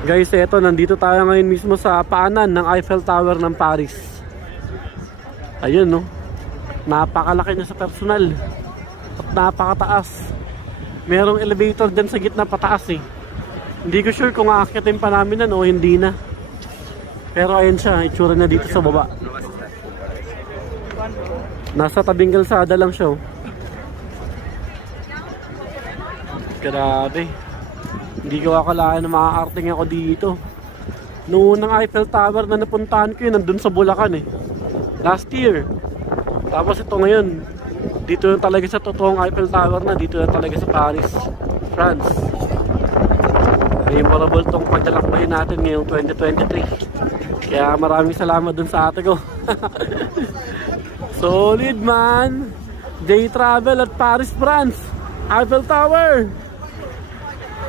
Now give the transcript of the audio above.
Guys, eto, nandito tayo ngayon mismo sa paanan ng Eiffel Tower ng Paris. Ayun, no? Napakalaki niya sa personal. At napakataas. Merong elevator dyan sa gitna pataas eh. Hindi ko sure kung aakyatin pa namin yan o hindi na. Pero ayun siya, itsura na dito sa baba. Nasa tabing kalsada lang siya, oh. Grabe. Hindi ko akalaan na makaka-arting ako dito. Noong unang Eiffel Tower na napuntahan ko yun, nandun sa Bulacan eh. Last year. Tapos ito ngayon, dito na talaga sa totoong Eiffel Tower na, dito na talaga sa Paris, France. Memorable tong paglalakbayin natin ngayong 2023. Kaya maraming salamat dun sa ate ko. Solid man! Day travel at Paris, France. Eiffel Tower!